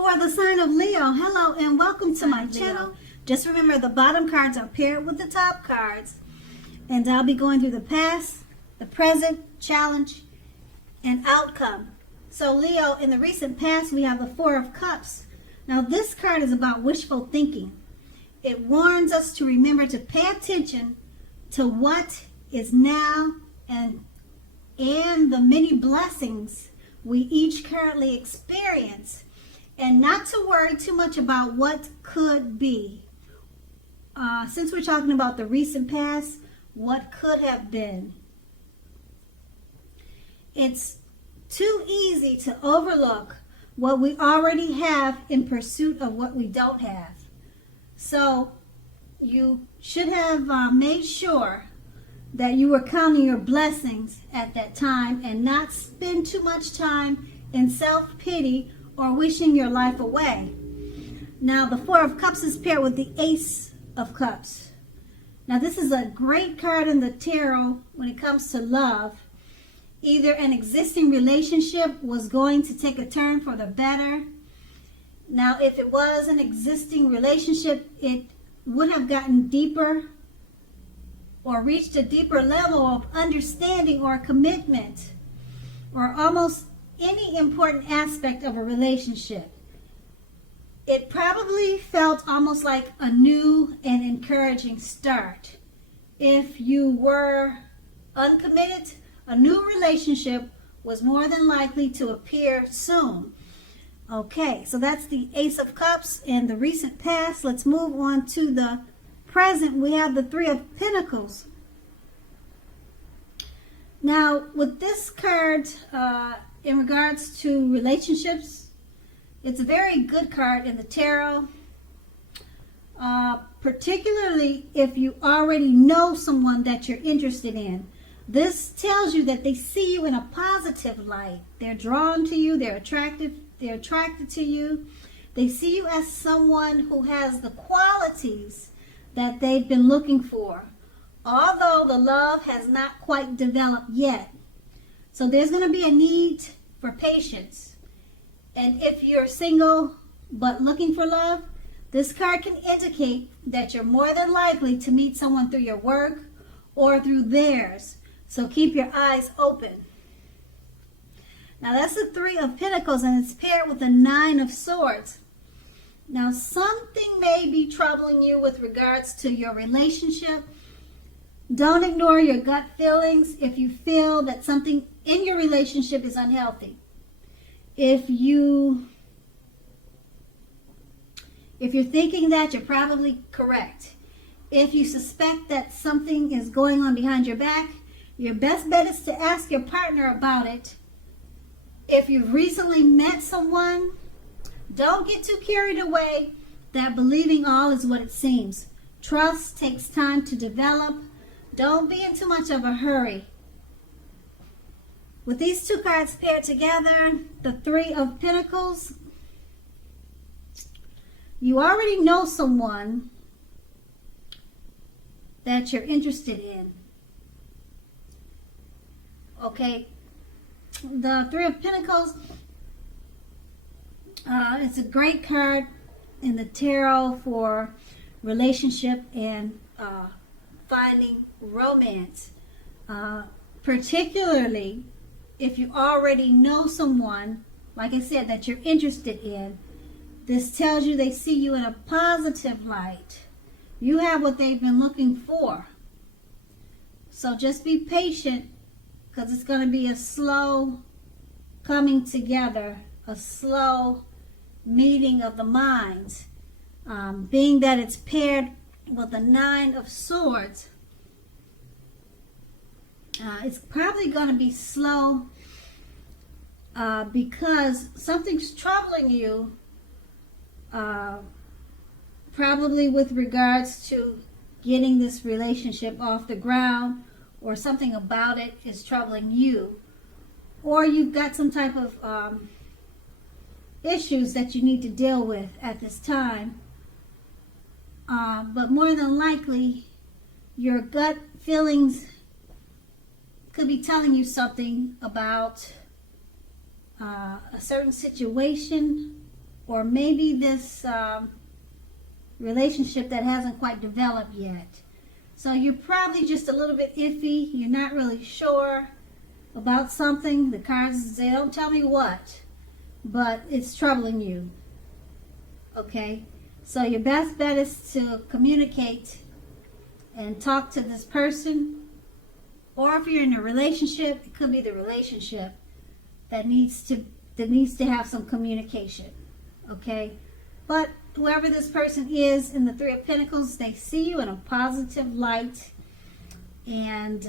For the sign of Leo, hello and welcome to my channel. Just remember the bottom cards are paired with the top cards. And I'll be going through the past, the present, challenge, and outcome. So Leo, in the recent past, we have the Four of Cups. Now this card is about wishful thinking. It warns us to remember to pay attention to what is now and the many blessings we each currently experience, and not to worry too much about what could be. Since we're talking about the recent past, what could have been. It's too easy to overlook what we already have in pursuit of what we don't have. So you should have made sure that you were counting your blessings at that time and not spend too much time in self-pity or wishing your life away. Now the Four of Cups is paired with the Ace of Cups. Now this is a great card in the tarot when it comes to love. Either an existing relationship was going to take a turn for the better. Now if it was an existing relationship, it would have gotten deeper or reached a deeper level of understanding or commitment or almost any important aspect of a relationship. It probably felt almost like a new and encouraging start. If you were uncommitted, a new relationship was more than likely to appear soon. Okay, so that's the Ace of Cups in the recent past. Let's move on to the present. We have the Three of Pentacles. Now, with this card, in regards to relationships, it's a very good card in the tarot, particularly if you already know someone that you're interested in. This tells you that they see you in a positive light. They're drawn to you, they're attracted to you. They see you as someone who has the qualities that they've been looking for, although the love has not quite developed yet. So there's going to be a need for patience. And if you're single but looking for love, this card can indicate that you're more than likely to meet someone through your work or through theirs. So keep your eyes open. Now that's the Three of Pentacles, and it's paired with the Nine of Swords. Now something may be troubling you with regards to your relationship. Don't ignore your gut feelings if you feel that something in your relationship is unhealthy. If you're thinking that, you're probably correct. If you suspect that something is going on behind your back, your best bet is to ask your partner about it. If you've recently met someone, don't get too carried away that believing all is what it seems. Trust takes time to develop. Don't be in too much of a hurry. With these two cards paired together, the Three of Pentacles, you already know someone that you're interested in. Okay, the Three of Pentacles, it's a great card in the tarot for relationship and finding romance, particularly if you already know someone, like I said, that you're interested in. This tells you they see you in a positive light. You have what they've been looking for. So just be patient, because it's going to be a slow coming together, a slow meeting of the minds. Being that it's paired with the Nine of Swords, it's probably going to be slow because something's troubling you, probably with regards to getting this relationship off the ground, or something about it is troubling you, or you've got some type of issues that you need to deal with at this time. But more than likely, your gut feelings could be telling you something about a certain situation or maybe this relationship that hasn't quite developed yet. So you're probably just a little bit iffy. You're not really sure about something. The cards, they don't tell me what, but it's troubling you. Okay? So your best bet is to communicate and talk to this person. Or if you're in a relationship, it could be the relationship that needs to have some communication. Okay? But whoever this person is in the Three of Pentacles, they see you in a positive light, and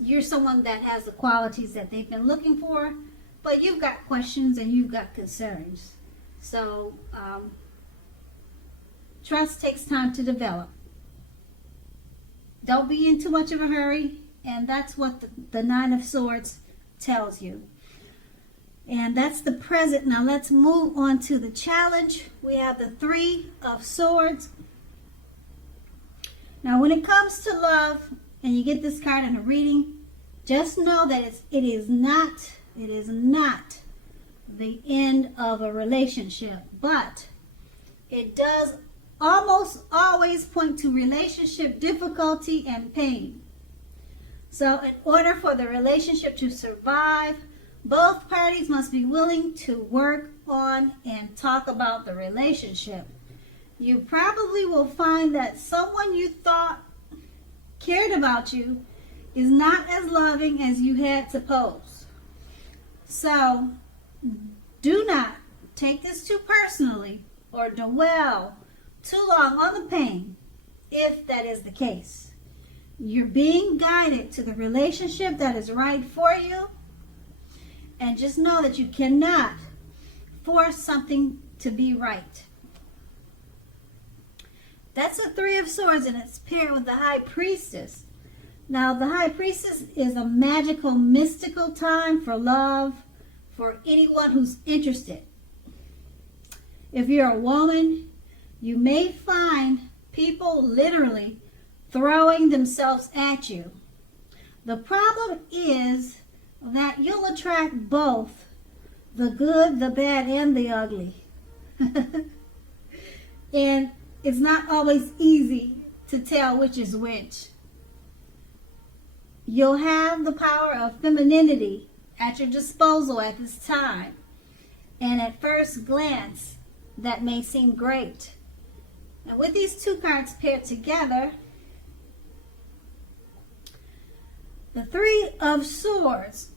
you're someone that has the qualities that they've been looking for, but you've got questions and you've got concerns. So trust takes time to develop. Don't be in too much of a hurry, and that's what the Nine of Swords tells you. And that's the present. Now let's move on to the challenge. We have the Three of Swords. Now when it comes to love, and you get this card in a reading, just know that it is not the end of a relationship, but it does almost always point to relationship difficulty and pain. So in order for the relationship to survive, both parties must be willing to work on and talk about the relationship. You probably will find that someone you thought cared about you is not as loving as you had supposed. So do not take this too personally or dwell too long on the pain if that is the case. You're being guided to the relationship that is right for you. And just know that you cannot force something to be right. That's the Three of Swords, and it's paired with the High Priestess. Now, the High Priestess is a magical, mystical time for love for anyone who's interested. If you're a woman, you may find people literally throwing themselves at you. The problem is that you'll attract both the good, the bad, and the ugly. And it's not always easy to tell which is which. You'll have the power of femininity at your disposal at this time. And at first glance, that may seem great. And with these two cards paired together, the Three of Swords,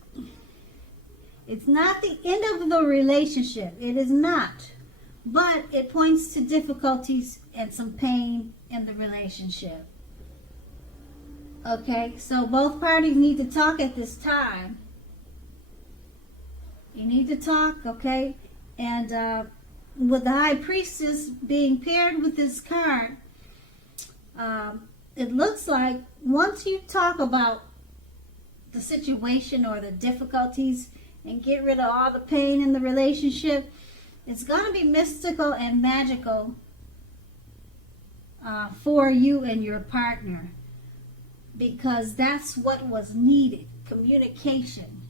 it's not the end of the relationship. It is not. But it points to difficulties and some pain in the relationship. Okay, so both parties need to talk at this time. You need to talk, okay? And with the High Priestess being paired with this card, it looks like once you talk about the situation or the difficulties and get rid of all the pain in the relationship, it's going to be mystical and magical for you and your partner, because that's what was needed. Communication.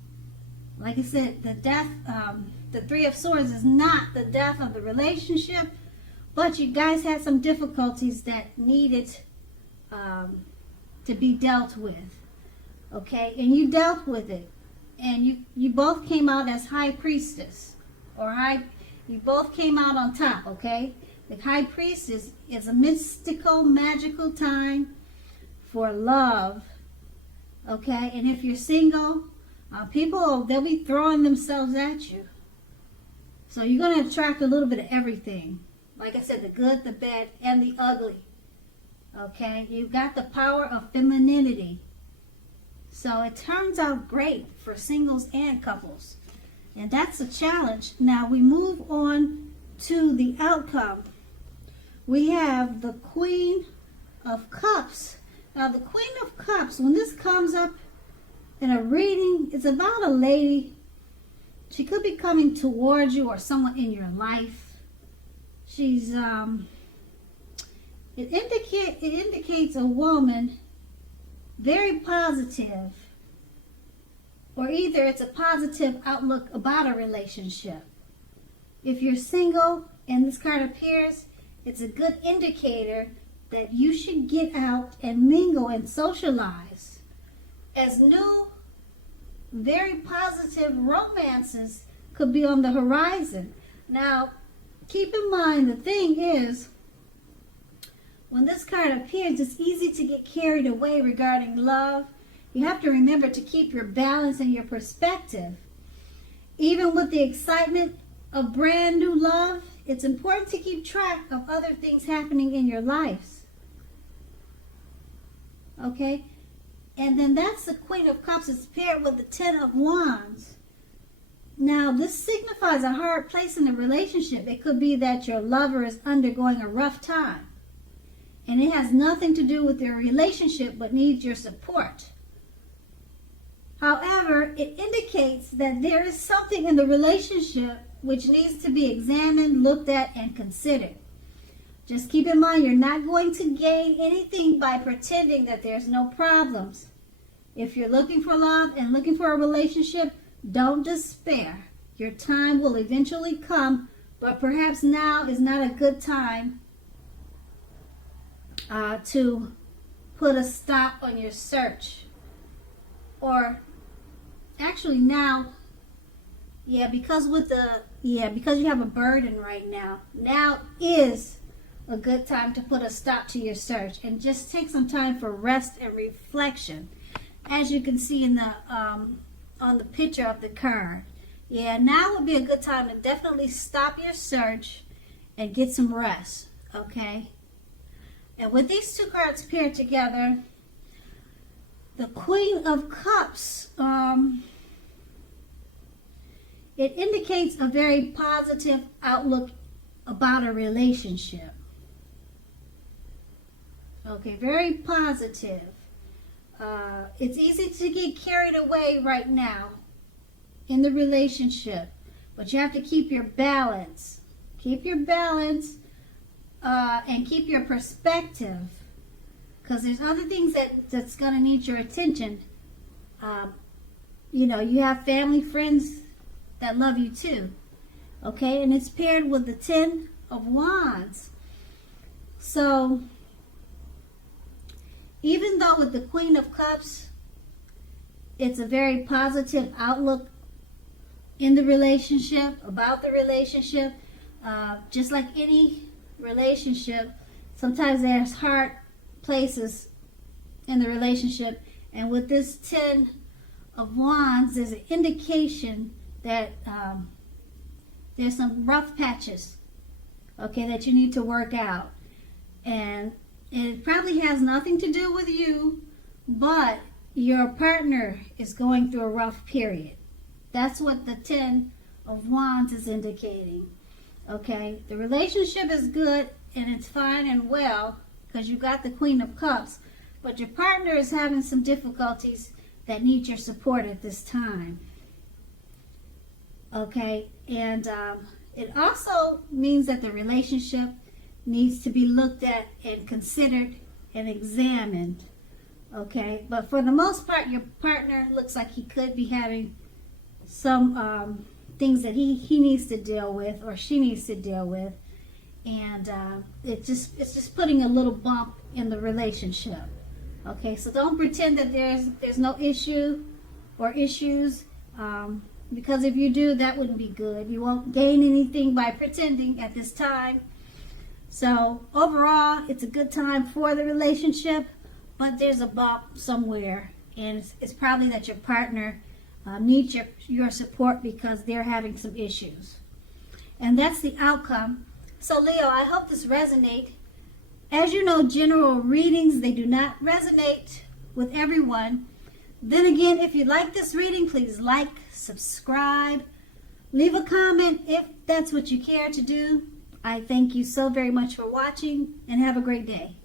Like I said, the Three of Swords is not the death of the relationship, but you guys had some difficulties that needed to be dealt with. Okay, and you dealt with it, and you both came out as High Priestess, you both came out on top. Okay, the High Priestess is a mystical, magical time for love. Okay, and if you're single, people, they'll be throwing themselves at you. So you're going to attract a little bit of everything. Like I said, the good, the bad, and the ugly. Okay, you've got the power of femininity. So it turns out great for singles and couples. And that's a challenge. Now we move on to the outcome. We have the Queen of Cups. Now the Queen of Cups, when this comes up in a reading, it's about a lady. She could be coming towards you or someone in your life. She's it indicates a woman very positive, or either it's a positive outlook about a relationship. If you're single and this card appears, it's a good indicator that you should get out and mingle and socialize, as new, very positive romances could be on the horizon. Now, keep in mind, the thing is, when this card appears, it's easy to get carried away regarding love. You have to remember to keep your balance and your perspective. Even with the excitement of brand new love, it's important to keep track of other things happening in your lives. Okay? And then that's the Queen of Cups. It's paired with the Ten of Wands. Now, this signifies a hard place in the relationship. It could be that your lover is undergoing a rough time. And it has nothing to do with their relationship, but needs your support. However, it indicates that there is something in the relationship which needs to be examined, looked at, and considered. Just keep in mind, you're not going to gain anything by pretending that there's no problems. If you're looking for love and looking for a relationship, don't despair. Your time will eventually come, but perhaps now is not a good time to put a stop on your search. Or actually now, because you have a burden right now, now is a good time to put a stop to your search and just take some time for rest and reflection. As you can see in the on the picture of the card. Now would be a good time to definitely stop your search and get some rest, okay? And with these two cards paired together, the Queen of Cups, it indicates a very positive outlook about a relationship. Okay, very positive. It's easy to get carried away right now in the relationship, but you have to keep your balance. Keep your balance and keep your perspective, because there's other things that's going to need your attention. You have family, friends that love you too. Okay, and it's paired with the Ten of Wands. So, even though with the Queen of Cups, it's a very positive outlook in the relationship, about the relationship, just like any relationship, sometimes there's hard places in the relationship, and with this Ten of Wands, there's an indication that there's some rough patches, okay, that you need to work out. And it probably has nothing to do with you, but your partner is going through a rough period. That's what the Ten of Wands is indicating. Okay, the relationship is good and it's fine and well because you got the Queen of Cups, but your partner is having some difficulties that need your support at this time. Okay, and it also means that the relationship needs to be looked at and considered and examined. Okay, but for the most part, your partner looks like he could be having some things that he needs to deal with or she needs to deal with, and it's just putting a little bump in the relationship. Okay, so don't pretend that there's no issue or issues, because if you do, that wouldn't be good. You won't gain anything by pretending at this time. So overall, it's a good time for the relationship, but there's a bump somewhere, and it's probably that your partner needs your support because they're having some issues. And that's the outcome. So Leo, I hope this resonates. As you know, general readings, they do not resonate with everyone. Then again, if you like this reading, please like, subscribe, leave a comment if that's what you care to do. I thank you so very much for watching, and have a great day.